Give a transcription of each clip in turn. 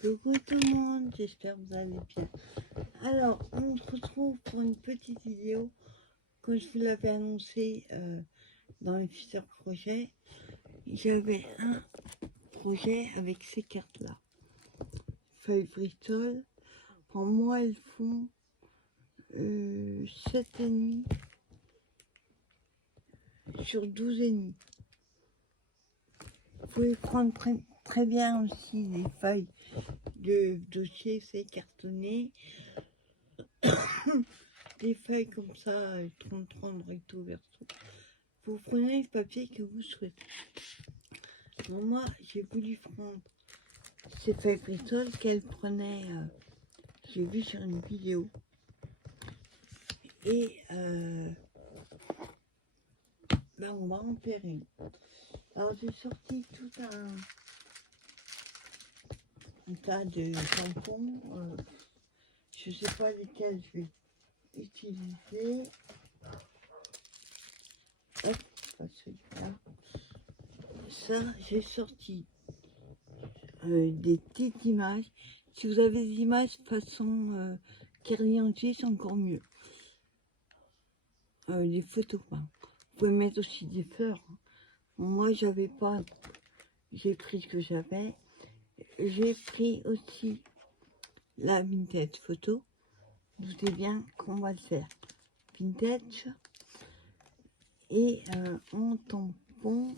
Coucou tout le monde, j'espère que vous allez bien. Alors, on se retrouve pour une petite vidéo que je vous l'avais annoncé dans les futurs projets. J'avais un projet avec ces cartes-là. Feuilles Bristol. Pour moi, elles font 7,5 sur 12,5. Vous pouvez prendre très bien aussi les feuilles de dossier, c'est cartonné. Des feuilles comme ça, 30-30 recto verso. Vous prenez le papier que vous souhaitez. Donc moi, j'ai voulu prendre ces feuilles Bristol qu'elle prenait, j'ai vu sur une vidéo. Et ben on va en faire une. Alors j'ai sorti tout un tas de tampons. Je sais pas lesquels je vais utiliser. Hop, pas celui-là. Ça, j'ai sorti des petites images. Si vous avez des images façon Carlianti, c'est encore mieux. Des photos. Hein. Vous pouvez mettre aussi des fleurs. Moi, j'avais pas. J'ai pris ce que j'avais. J'ai pris aussi la vintage photo. Doutez bien qu'on va le faire. Vintage. Et en tampon,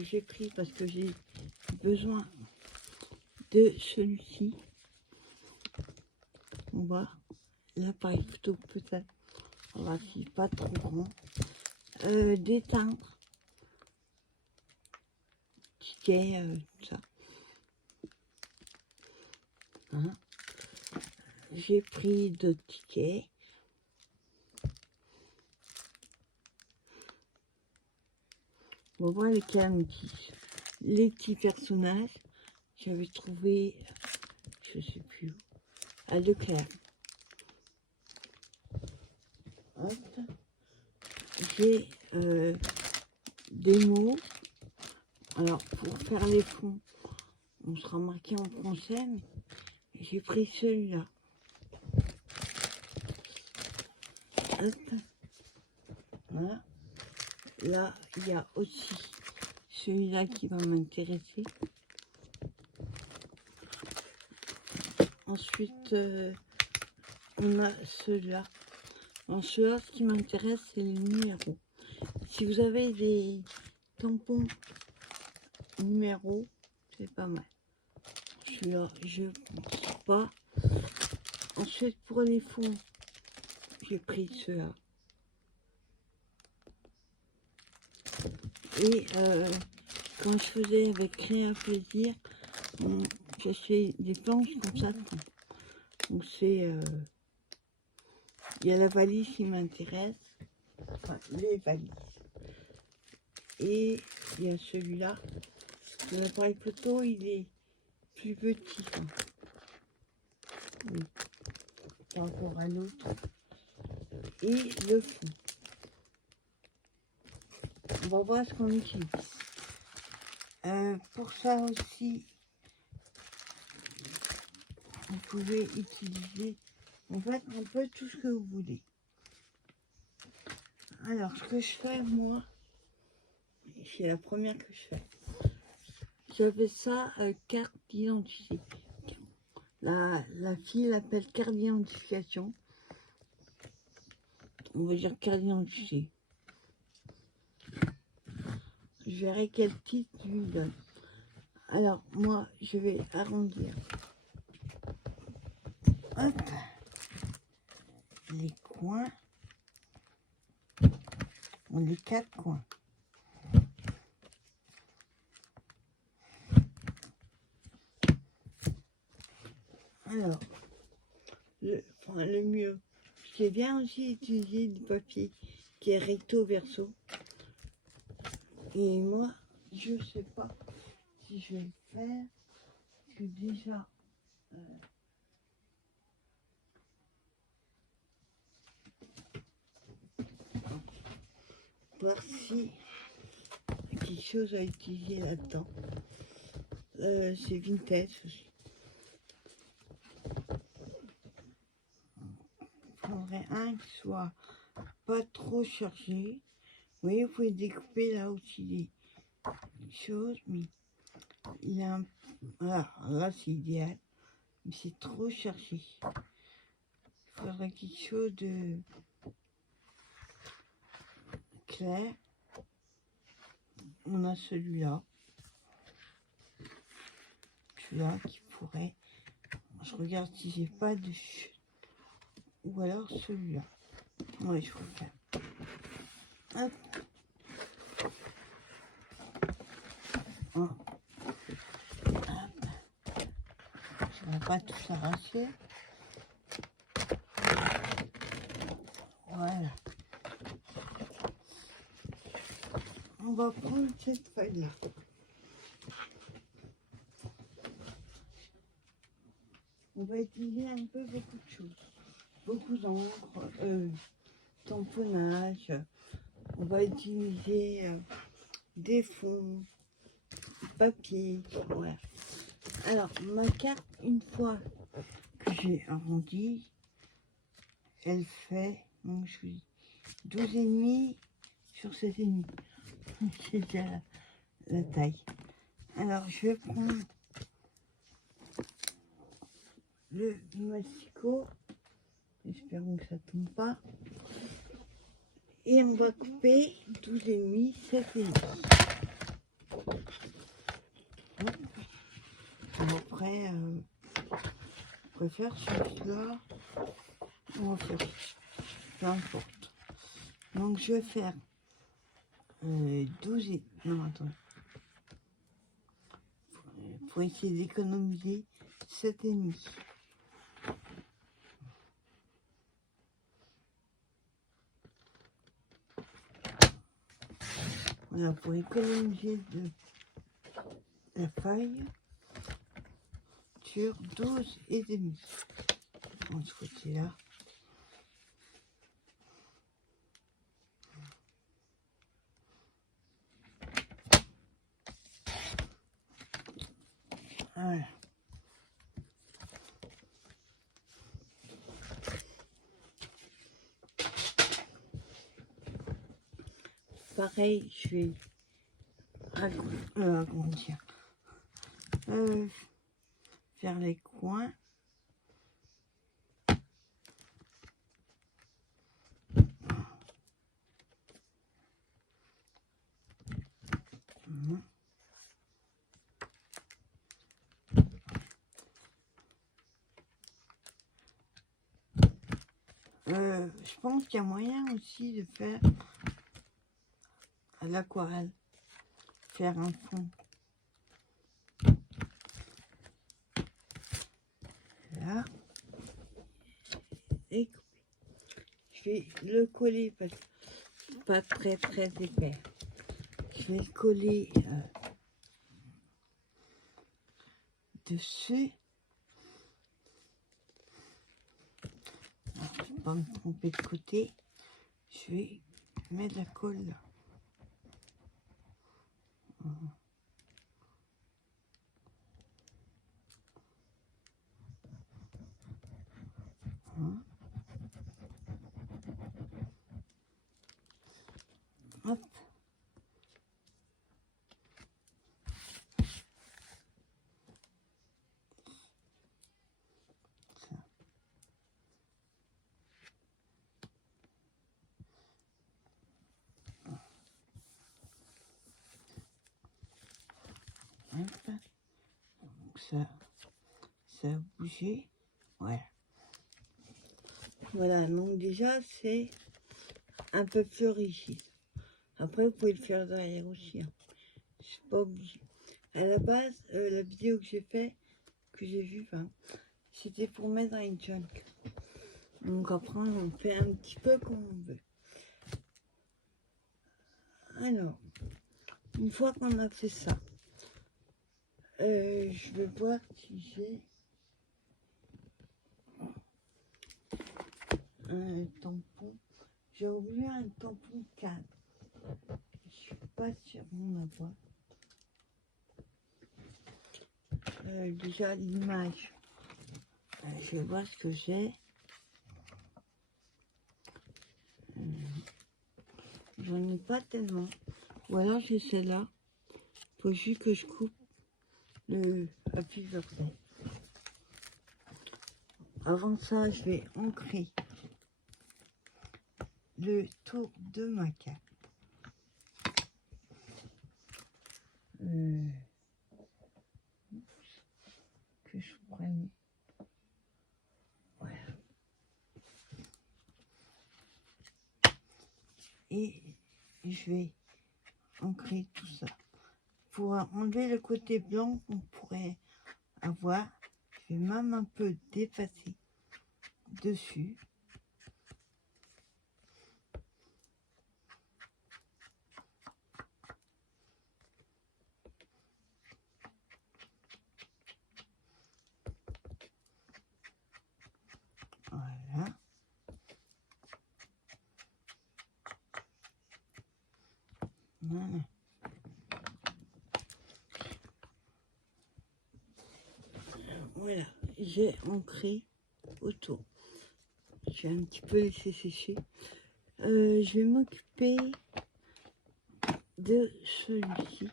j'ai pris parce que j'ai besoin de celui-ci. On va l'appareil photo peut-être. On va c'est pas trop grand. D'éteindre. Ticket, tout ça. Hein. J'ai pris d'autres tickets. On va voir lesquels on utilise. Les petits personnages, j'avais trouvé, je sais plus où, à Leclerc. Hop. J'ai des mots. Alors, pour faire les fonds, on sera marqué en français, mais j'ai pris celui-là. Hop. Voilà. Là, il y a aussi celui-là qui va m'intéresser. Ensuite, on a ceux-là. En ceux-là, ce qui m'intéresse, c'est les numéros. Si vous avez des tampons numéros, c'est pas mal. Celui-là, je ne pense pas. Ensuite, pour les fonds, j'ai pris ceux-là. Et quand je faisais avec Créa Plaisir, j'achetais des planches comme ça. Donc c'est... il y a la valise qui m'intéresse. Enfin, les valises. Et il y a celui-là. L'appareil photo, il est plus petit. Hein. Oui. Par rapport à l'autre. Et le fond. On va voir ce qu'on utilise. Pour ça aussi, vous pouvez utiliser en fait un peu tout ce que vous voulez. Alors, ce que je fais, moi, c'est la première que je fais. J'avais ça, carte d'identité. La fille l'appelle carte d'identification. On va dire carte d'identité. Je verrai quel titre je lui donne. Alors, moi, je vais arrondir. Hop. Les coins. On les 4 coins. Alors, le mieux, c'est bien aussi utiliser du papier qui est recto verso. Et moi, je sais pas si je vais le faire. Parce que déjà, voir si quelque chose à utiliser là-dedans. c'est vintage aussi. Je prendrais un qui soit pas trop chargé. Vous voyez, vous pouvez découper là aussi des choses, mais il y a un... Voilà, là c'est idéal, mais c'est trop chargé. Il faudrait quelque chose de clair. On a celui-là. Celui-là qui pourrait... Je regarde si j'ai pas de chute. Ou alors celui-là. Oui, je vous le fais. Hop. Hop. Je ne vais pas tout s'arracher. Voilà. On va prendre cette feuille-là. On va utiliser un peu beaucoup de choses. Beaucoup d'encre, tamponnage. On va utiliser des fonds, papier. Voilà. Alors, ma carte, une fois que j'ai arrondi, elle fait, donc je suis 12,5 sur 7,5. C'est déjà la taille. Alors, je vais prendre le mastico. Espérons que ça ne tombe pas. Et on va couper 12,5, 7,5. Après, je préfère celui-là. On va faire, peu importe. Donc, je vais faire 12 et... Non, attends. Pour essayer d'économiser 7,5. Voilà, pour économiser de la feuille sur 12,5. De ce côté-là. Voilà. Pareil, je vais agrandir. Faire les coins. Je pense qu'il y a moyen aussi de faire à l'aquarelle, faire un fond. Là. Et je vais le coller parce que c'est pas très épais. Je vais le coller dessus. Alors, je ne vais pas me tromper de côté. Je vais mettre la colle là. Hop. Hop. Donc ça a bougé. Voilà. Voilà, donc déjà c'est un peu plus rigide. Après, vous pouvez le faire derrière aussi. Hein. Je suis pas obligée. À la base, la vidéo que j'ai fait, que j'ai vue, c'était pour mettre dans une junk. Donc après, on fait un petit peu comme on veut. Alors, une fois qu'on a fait ça, je vais voir si j'ai un tampon. J'ai oublié un tampon cadre. Je suis pas sûre d'en avoir. déjà l'image. Je vais voir ce que j'ai. J'en ai pas tellement. Ou alors j'ai celle-là. Faut juste que je coupe le Happy Birthday. Avant ça, je vais ancrer le tour de ma carte. Que je prenne. Voilà. Et je vais ancrer tout ça. Pour enlever le côté blanc qu'on pourrait avoir, je vais même un peu dépasser dessus. Voilà. Voilà. Voilà, j'ai ancré autour. Je vais un petit peu laisser sécher. Je vais m'occuper de celui-ci.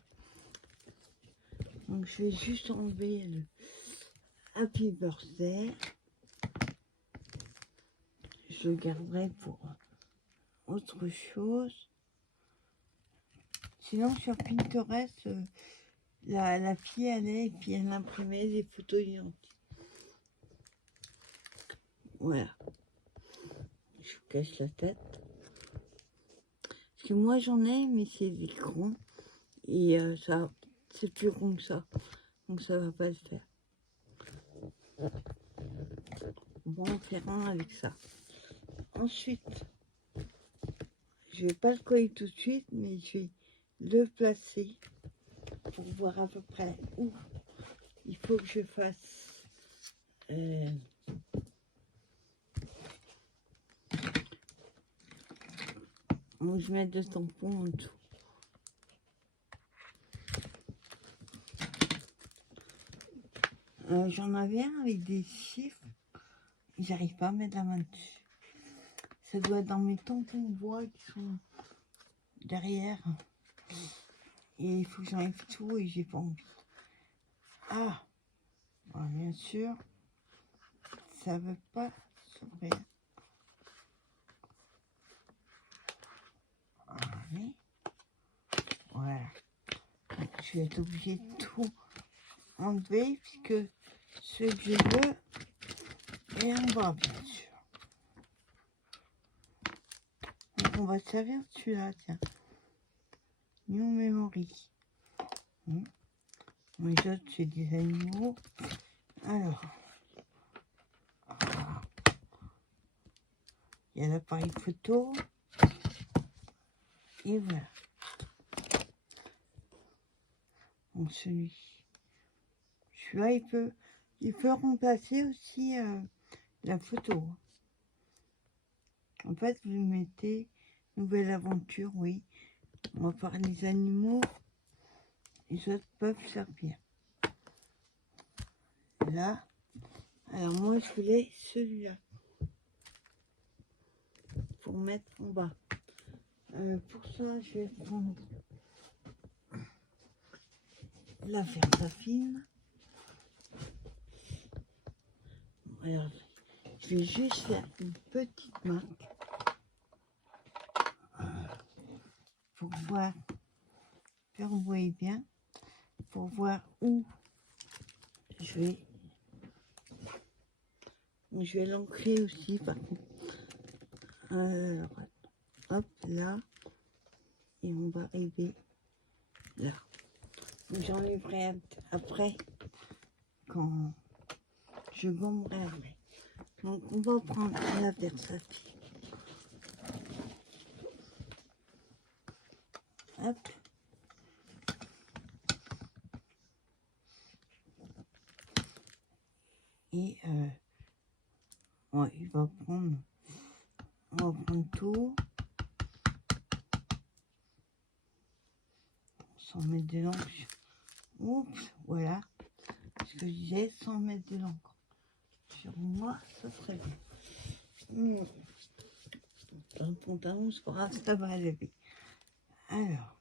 Donc je vais juste enlever le Happy Birthday. Je le garderai pour autre chose. Sinon sur Pinterest, la fille allait et puis elle imprimait des photos identiques. Voilà. Je vous cache la tête. Parce que moi j'en ai, mais c'est des grands. Et ça, c'est plus rond que ça. Donc ça va pas le faire. On va en faire un avec ça. Ensuite, je vais pas le coller tout de suite, mais je vais le placer pour voir à peu près où il faut que je fasse où je mets deux tampons en dessous. J'en avais un avec des chiffres, j'arrive pas à mettre la main dessus. Ça doit être dans mes tampons bois qui sont derrière. Et il faut que j'enlève tout et j'ai pas envie. Ah, bon, bien sûr, ça veut pas s'ouvrir. Allez. Voilà. Je vais être obligée de tout enlever puisque ce que je veux est en bas, bien sûr. Donc on va se servir de celui-là, tiens. New Memory. Les autres, c'est des animaux. Alors, il y a l'appareil photo. Et voilà. Donc celui-là, il peut remplacer aussi la photo. En fait, vous mettez nouvelle aventure, oui. On va parler des animaux. Les autres peuvent servir. Là, alors moi, je voulais celui-là pour mettre en bas. Pour ça, je vais prendre la Versafine. Alors, je vais juste faire une petite marque pour voir, que vous voyez bien, pour voir où je vais l'ancrer aussi par contre. Alors, hop là, et on va arriver là. J'enlèverai après quand je gommerai après. Donc on va prendre la Versafine. Hop. Et ouais, on va prendre tout. Sans mettre de l'encre. Oups, voilà. Parce que je disais, sans mettre de l'encre. Sur moi, ça serait bien. Dans le pantalon, c'est pas grave, ça va lever. Alors,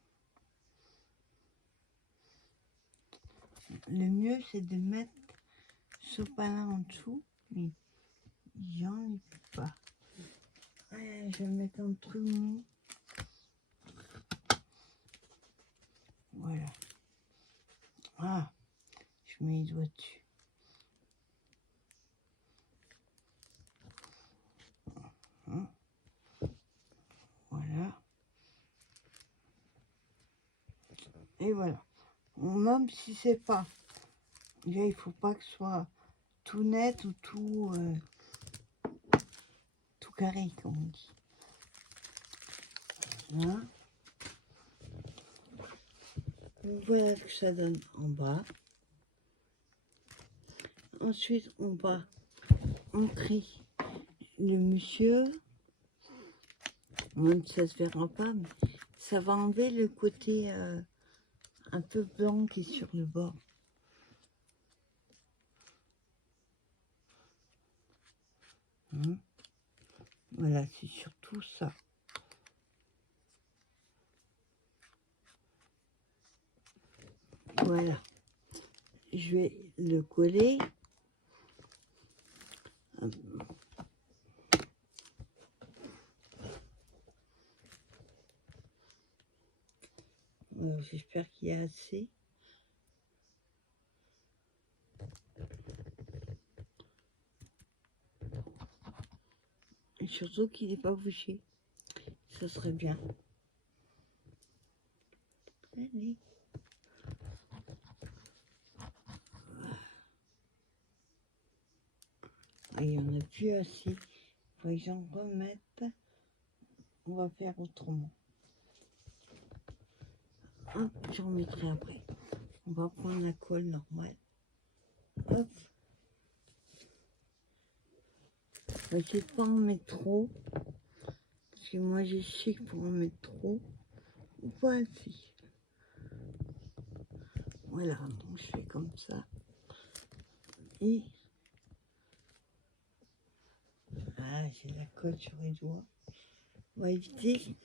le mieux, c'est de mettre sopalin en dessous, mais j'en ai pas. Allez, je vais mettre un truc mou. Voilà. Ah, je mets les doigts dessus. Voilà. Et voilà. Même si c'est pas, déjà, il faut pas que ce soit tout net ou tout carré, comme on dit. Voilà. Donc, voilà ce que ça donne en bas. Ensuite, on va ancrer le monsieur. Même si ça se verra pas, mais ça va enlever le côté un peu blanc qui est sur le bord. Voilà, c'est surtout ça. Voilà. Je vais le coller. J'espère qu'il y a assez. Et surtout qu'il n'est pas bouché. Ça serait bien. Allez. Ah, il n'y en a plus assez. Il faut que j'en remette. On va faire autrement. Hop, j'en remettrai après. On va prendre la colle normale. Hop. On va essayer de pas en mettre trop. Parce que moi je sais que pour en mettre trop, voici. Voilà, donc je fais comme ça. Et ah, j'ai la colle sur les doigts. On va éviter.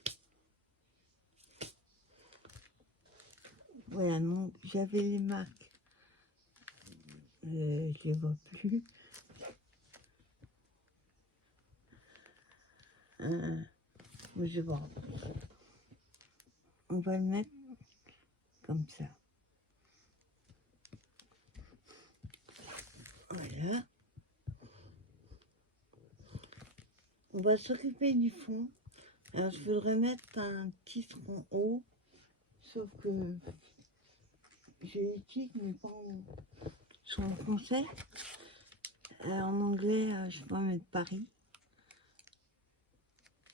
Voilà, non, j'avais les marques. Je les vois plus. Je vois. On va le mettre comme ça. Voilà. On va s'occuper du fond. Alors, je voudrais mettre un titre en haut. Sauf que j'ai les titres, mais pas en français. En anglais, je peux mettre Paris.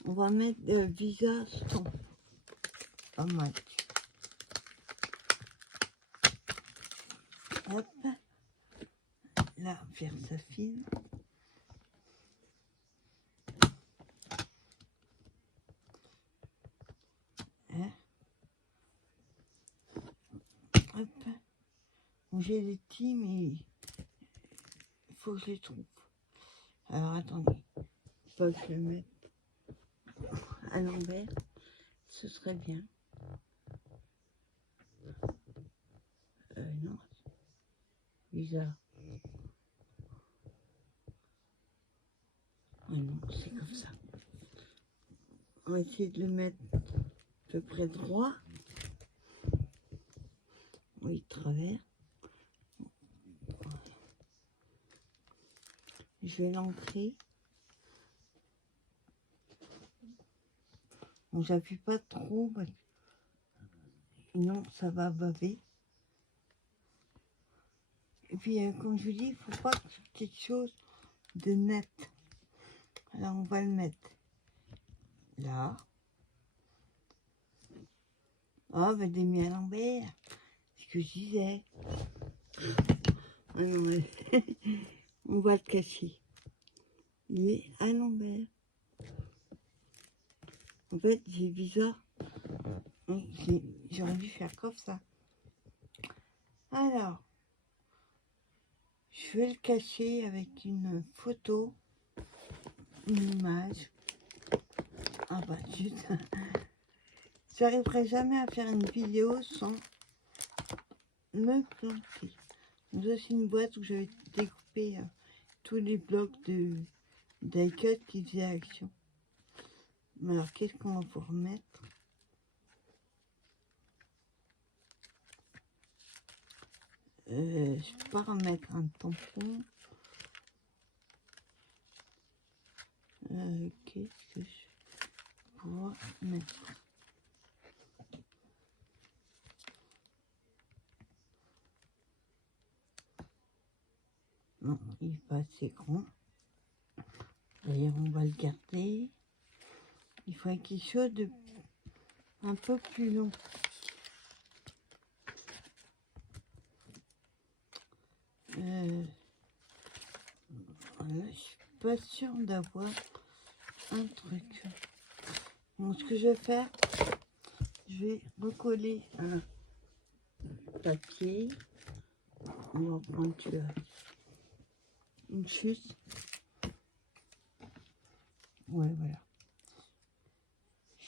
On va mettre Visa Stamp. Pas mal. Hop. Là, faire sa file. Hein? Hop. Bon, j'ai des petits, mais il faut que je les trouve. Alors, attendez. Il faut que je le mette à l'envers. Ce serait bien. Non. Bizarre. Ah non, c'est comme ça. On va essayer de le mettre à peu près droit. Oui, travers. Je vais l'ancrer. Bon, j'appuie pas trop, sinon ça va baver. Et puis, comme je vous dis, il ne faut pas que ce soit quelque chose de net. Alors, on va le mettre là. Oh, bah, j'ai mis à l'envers. C'est ce que je disais. Ah non, mais on va le cacher. Il est à l'envers. En fait, j'ai bizarre. J'aurais dû faire comme ça. Alors, Je vais le cacher avec une photo, une image. Ah bah zut, j'arriverai jamais à faire une vidéo sans me planter. J'ai aussi une boîte où j'avais découpé tous les blocs de d'iCut qui faisaient action. Mais alors qu'est-ce qu'on va pouvoir mettre? Je peux pas remettre un tampon. Qu'est-ce que je vais pouvoir mettre? Non, il est pas assez grand. D'ailleurs, on va le garder. Il faudrait qu'il soit un peu plus long. Voilà, je suis pas sûre d'avoir un truc. Donc, ce que je vais faire, je vais recoller un papier. On va prendre une chute. Ouais, voilà.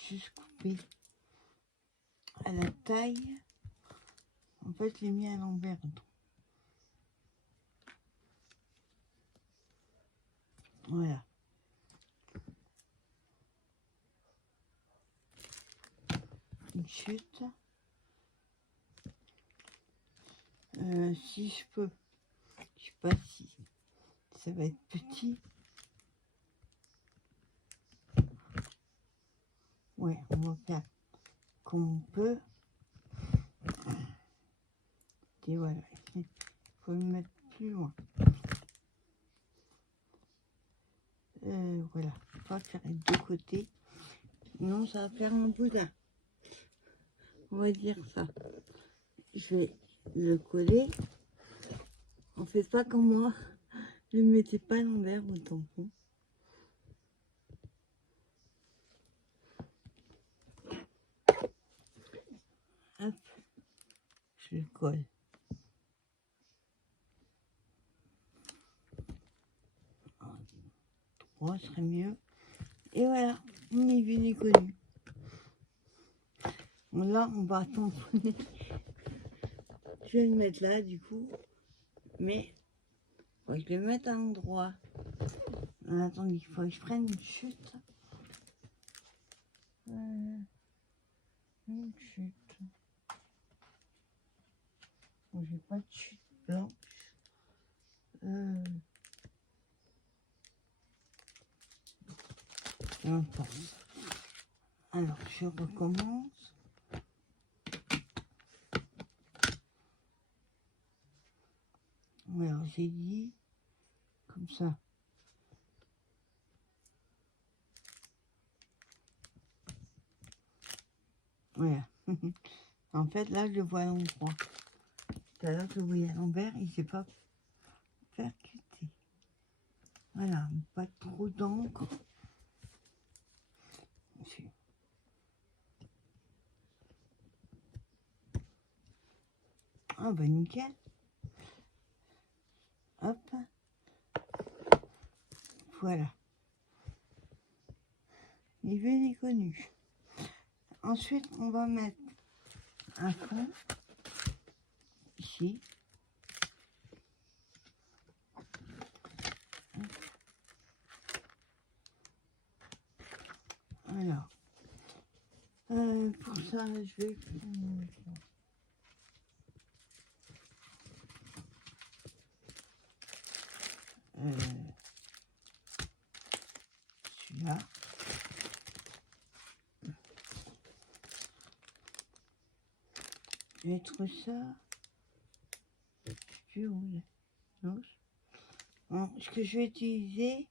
Juste couper à la taille. En fait, je l'ai mis à l'envers. Voilà. Une chute. Si je peux, je sais pas si ça va être petit. Ouais, on va faire comme on peut. Et voilà, il faut le mettre plus loin. Voilà, on va faire les deux côtés. Sinon, ça va faire un boudin. On va dire ça. Je vais le coller. On fait pas comme moi. Ne mettez pas à l'envers au tampon. Hop, je le colle. Trois serait mieux. Et voilà, ni vu ni connu. Bon, là, on va tamponner. Je vais le mettre là, du coup. Mais, faut que je le mette à l'endroit. Attendez, il faut que je prenne une chute. Une chute. Bon, j'ai pas de chute blanche. N'importe. Alors, je recommence. Alors, j'ai dit comme ça. Voilà. En fait, là, je le vois à l'endroit. Tout à l'heure, je le voyais à l'envers, il ne s'est pas percuté. Voilà, pas trop d'encre. Ah bah nickel. Hop. Voilà. Il est connu. Ensuite, on va mettre un fond ici. Alors, pour ça, je vais celui-là. Je vais mettre ça. Je sais plus où il est. Non. Bon, ce que je vais utiliser,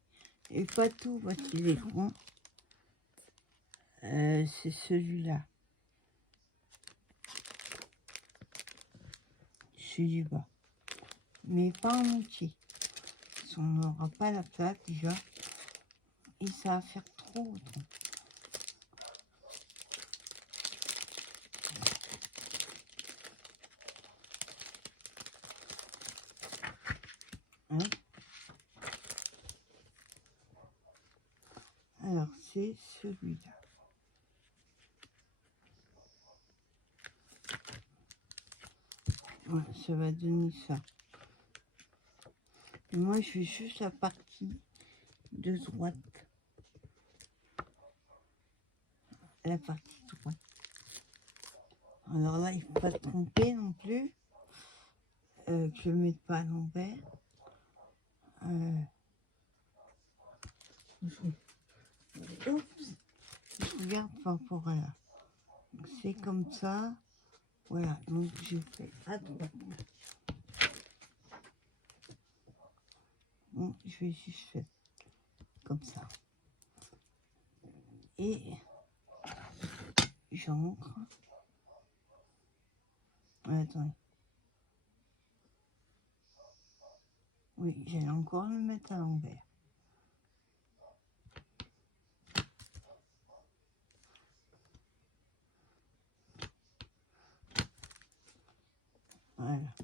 et pas tout parce qu'il est grand, c'est celui-là. Celui du bas. Mais pas en entier. Parce qu'on n'aura pas la place déjà. Et ça va faire trop. Hein. Alors, c'est celui-là. Ouais, ça va donner ça. Et moi, je fais juste la partie de droite. La partie droite. Alors là, il ne faut pas se tromper non plus. Que je ne le mette pas à l'envers. Oups, je regarde par rapport à là. C'est comme ça. Voilà, donc je fais à droite. Bon, je vais juste faire comme ça. Et j'encre. Attendez. Oui, j'allais encore le mettre à l'envers. Voilà.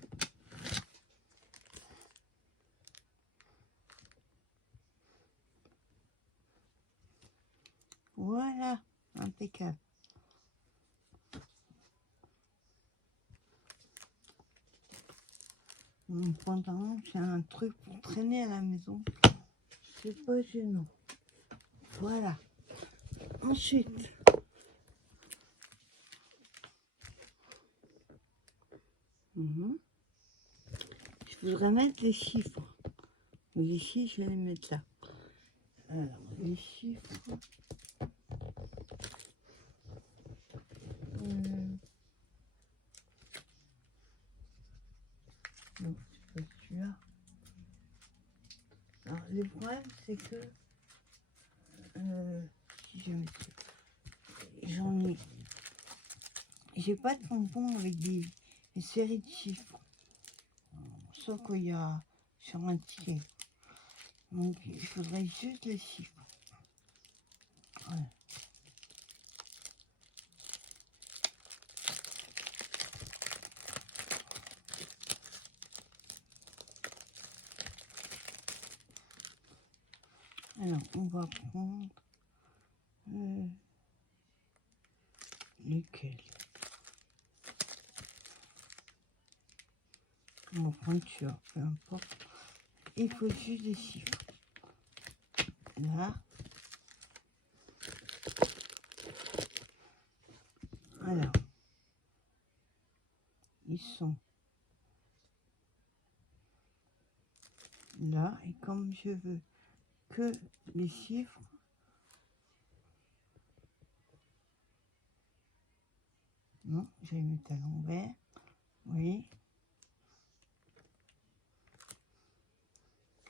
Voilà, impeccable. Mon pantalon, c'est un truc pour traîner à la maison. C'est pas gênant. Voilà. Ensuite, je voudrais mettre les chiffres. Mais les chiffres, je vais les mettre là. Alors, les chiffres. Non, c'est pas celui-là. Alors, le problème, c'est que si je mets j'en ai. J'ai pas de tampon avec des séries de chiffres. Sauf qu'il y a sur un ticket. Donc, il faudrait juste les chiffres. Voilà. Alors, on va prendre lesquels. On va prendre celui-là, peu importe. Il faut juste des chiffres. Là. Alors, ils sont là. Et comme je veux que les chiffres, non, je vais mettre à l'envers. Oui.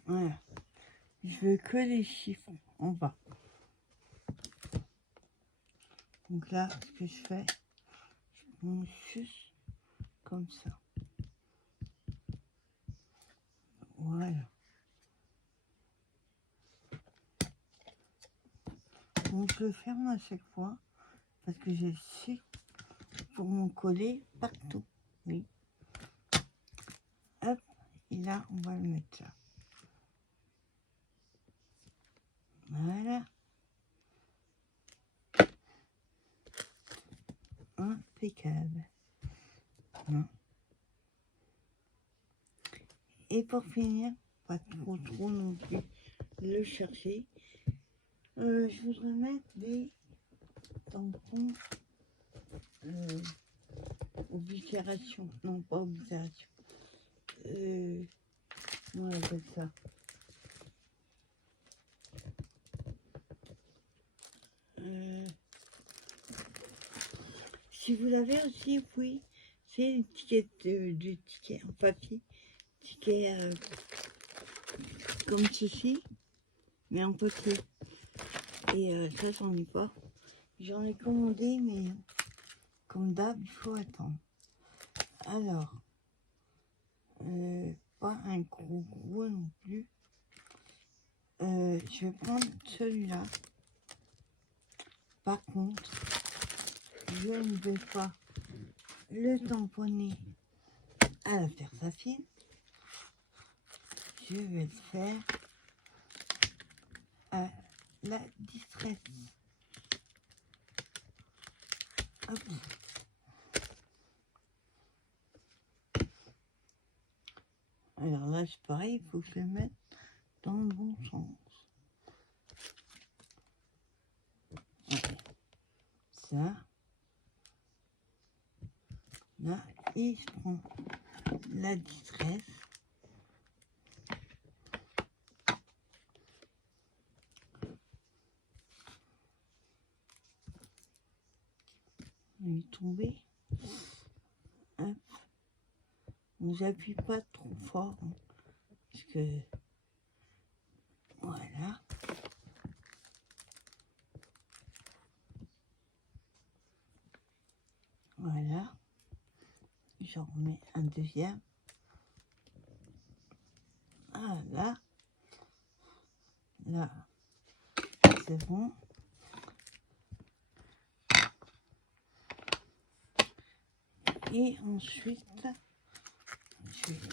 Voilà. Je veux que les chiffres en bas. Donc là, ce que je fais, je prends juste comme ça. Voilà. Donc je le ferme à chaque fois parce que je sais pour m'en coller partout. Oui. Hop, et là, on va le mettre là. Voilà. Impeccable. Non. Et pour finir, pas trop non plus le chercher, je voudrais mettre des tampons oblitération. Non, pas oblitération. Comment on appelle ça? Si vous l'avez aussi, oui, c'est une étiquette de ticket en papier, ticket comme ceci, mais en papier. Et ça, j'en ai pas. J'en ai commandé, mais comme d'hab, il faut attendre. Alors, pas un gros non plus. Je vais prendre celui-là. Par contre, je ne vais pas le tamponner à la Versafine. je vais le faire à la distresse. Hop. Alors là, c'est pareil, il faut que je le mette dans le bon sens. Ouais. Ça. Là, et je prends la distresse. Il est tombé. Hop. On n'appuie pas trop fort. Hein, parce que voilà. Voilà. J'en remets un deuxième. Ah là. Là. C'est bon. Et ensuite, je vais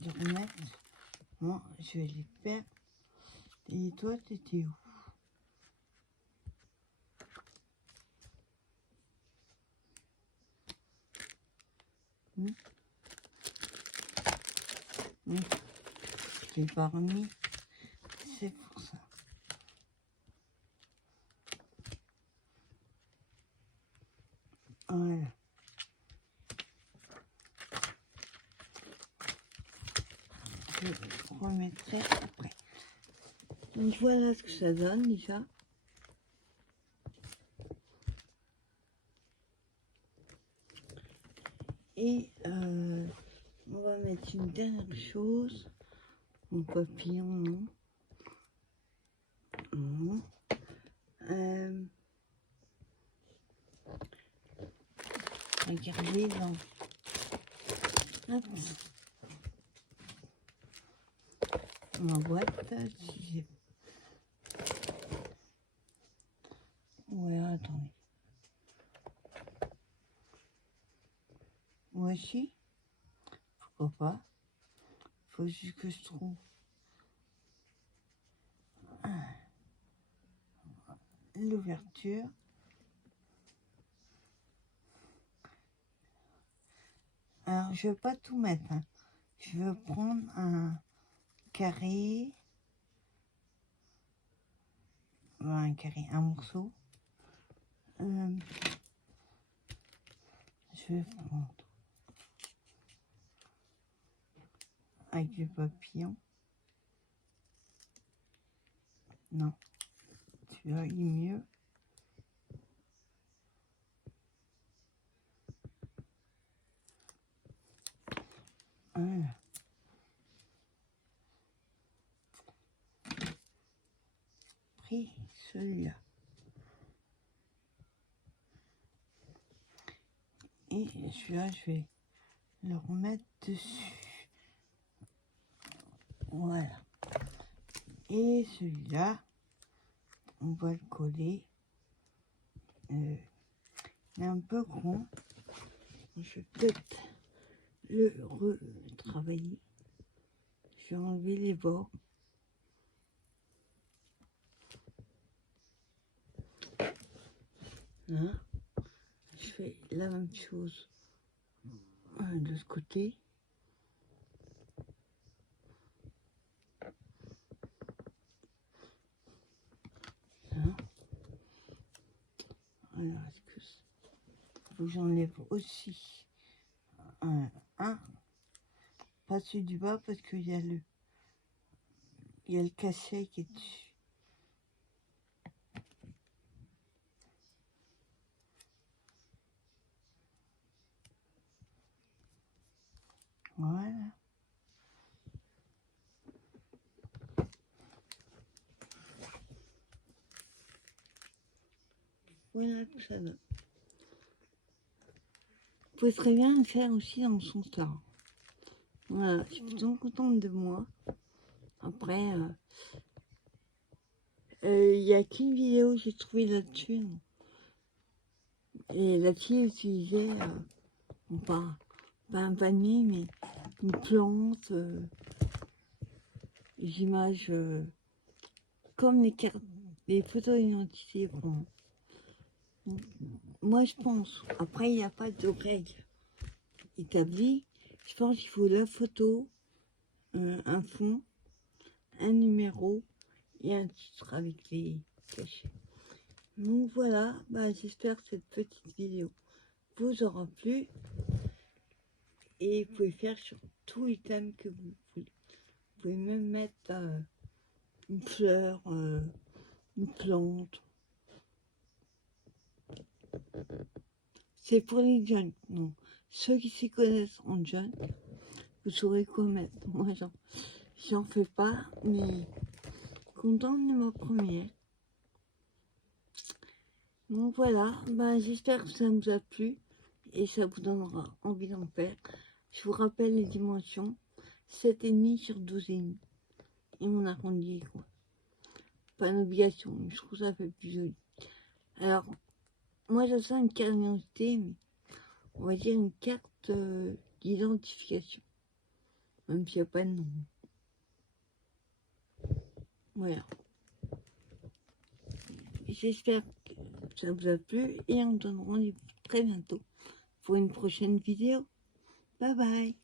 les remettre. Bon, je vais les perdre. Et toi, t'étais où? Je l'ai pas remis. C'est pour ça. Voilà. Je remettrai après. Donc voilà ce que ça donne déjà. Et on va mettre une dernière chose. Mon papillon, non. Non. Regardez dans hop, ma boîte. Si j'ai... Ouais, attendez. Voici. Pourquoi pas. Faut juste que je trouve l'ouverture. Alors, je vais pas tout mettre. Hein. Je vais prendre un carré. Un morceau. Je vais prendre avec du papillon. Non, celui-là il est mieux. Voilà. Pris celui-là. Et celui-là, je vais le remettre dessus. Voilà. Et celui-là, on va le coller. Il est un peu grand. Je vais peut-être le retravailler. Je vais enlever les bords. Là, je fais la même chose de ce côté. Là. Alors, est-ce que faut que j'enlève aussi un, pas celui du bas parce qu'il y a le cachet qui est dessus. Voilà. Voilà tout ça donne. Vous pouvez très bien le faire aussi dans son star. Voilà, je suis plutôt contente de moi. Après, il n'y a qu'une vidéo que j'ai trouvée là-dessus. Et la fille utilisait, pas un panier, mais une plante. images comme les cartes, les photos d'identité. Vraiment. Moi, je pense, après, il n'y a pas de règle établie. Je pense qu'il faut la photo, un fond, un numéro et un titre avec les cachets. Donc voilà, bah, j'espère que cette petite vidéo vous aura plu. Et vous pouvez faire sur tous les thèmes que vous voulez. Vous pouvez même mettre une fleur, une plante. C'est pour les jeunes, non. Ceux qui s'y connaissent en jeunes, vous saurez quoi mettre. Moi, j'en fais pas, mais contente de ma première. Donc voilà, ben, j'espère que ça vous a plu et ça vous donnera envie d'en faire. Je vous rappelle les dimensions, 7,5 sur 12,5. Et mon arrondi, quoi. Pas d'obligation, mais je trouve ça fait plus joli. Alors, moi je sens une carte d'identité, mais on va dire une carte d'identification. Même s'il n'y a pas de nom. Voilà. J'espère que ça vous a plu et on se donne rendez-vous très bientôt pour une prochaine vidéo. Bye bye.